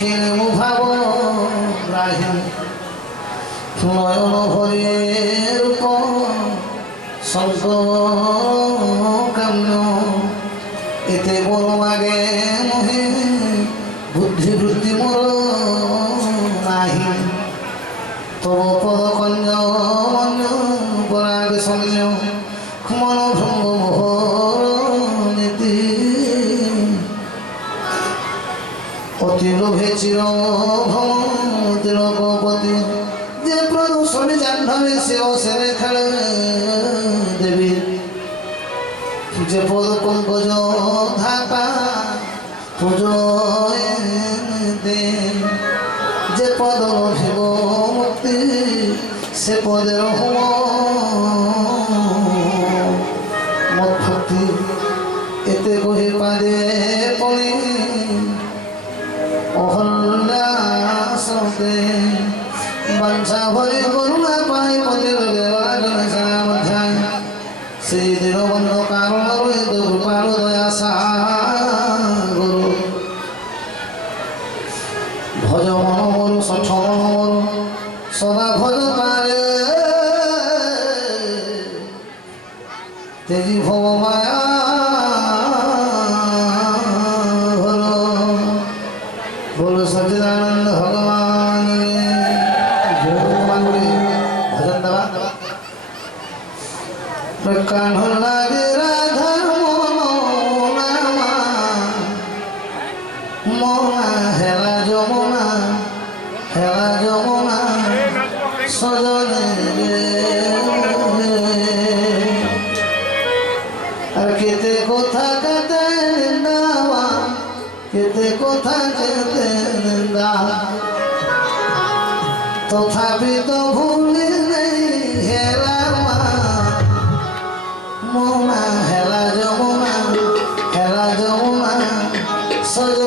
ভাব রাহি নয়ন ভরে রূপ শঙ্খ কাম্য এতে বড় মাগে মহে বুদ্ধি বৃদ্ধি মোর নাহি তব পদ কঞ্জ মঞ্জ পরাগ সঞ্জ মন ভঙ্গ মোহর নীতি অতি লোভে চির ভ্রমপতি যে প্রদূষণে জাহ্নবে সেও সেরে খেলে দেবী যে পদ পঙ্কজ ধাতা পুজো দে যে পদ শিব মুক্তি সে পদের হোম মৎভক্তি এতে কহি পাদে পড়ে অহল্লাসতে বাঞ্ছা ভরে করুণা পাই পদের মধ্যায় সেই দীনবন্ধ কারণ রয়ে কৃপার দয়া সাগর ভজ মন মরু সঠন মরু সদা ভজ তারে তেজি ভব মায়া बोलो सच्चिदानंद भगवान भजन दबा कान्ह लागे राधा मोना हेला जमुना सजने আর কেতে কোথা কাতে নিন্দাওয়া কেতে কোথা কেতে নিন্দা তথাপি তো ভুলি নেই হেলা মোনা হেলা যমুনা সজ